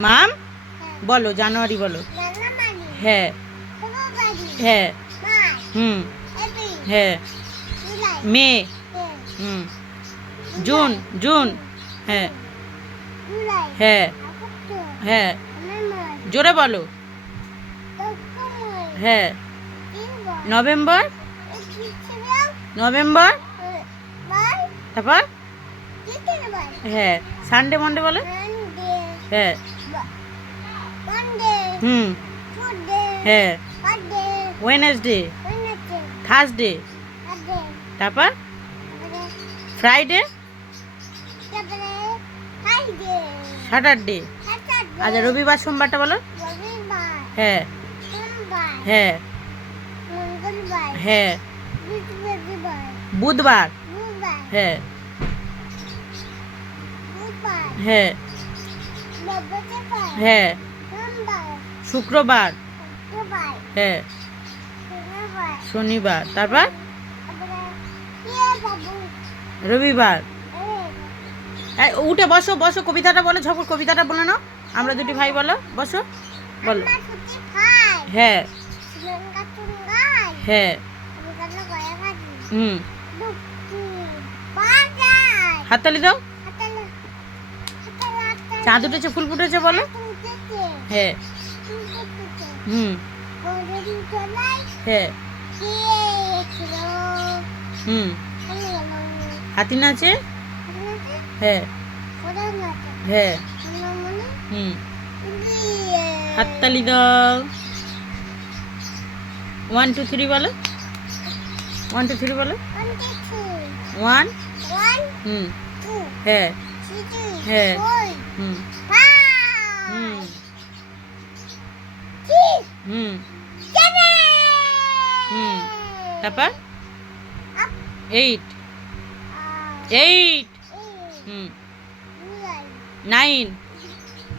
মাম বলো, জানুয়ারি বলো। হ্যাঁ হ্যাঁ হুম হ্যাঁ মে হুম জুন জুন হ্যাঁ হ্যাঁ হ্যাঁ জোরে বলো। হ্যাঁ নভেম্বর নভেম্বর তারপর হ্যাঁ সানডে মন্ডে বলো। হ্যাঁ হুম হ্যাঁ ওয়েনেসডে থার্সডে তারপর ফ্রাইডে স্যাটারডে। আচ্ছা রবিবার সোমবারটা বলো। হ্যাঁ হ্যাঁ হ্যাঁ বুধবার হ্যাঁ হ্যাঁ হ্যাঁ শুক্রবার হ্যাঁ শনিবার তারপর রবিবার। উঠে বসো বসো, কবিতাটা বলো, ঝপর কবিতাটা বলে নাও। আমরা দুটি ভাই বলো, বসো বলো। হ্যাঁ হ্যাঁ হুম হাততালি দাও। চাঁদ উঠেছে ফুল ফুটেছে বলো। হ্যাঁ হুম হ্যাঁ হুম হাতি নাচে। হ্যাঁ হ্যাঁ হুম হাততালি দাও। 1 2 3 বলো। 1 2 3 বলো। 1 হুম হ্যাঁ হ্যাঁ হুম হুম হুম হুম তারপর 8 8 হুম 9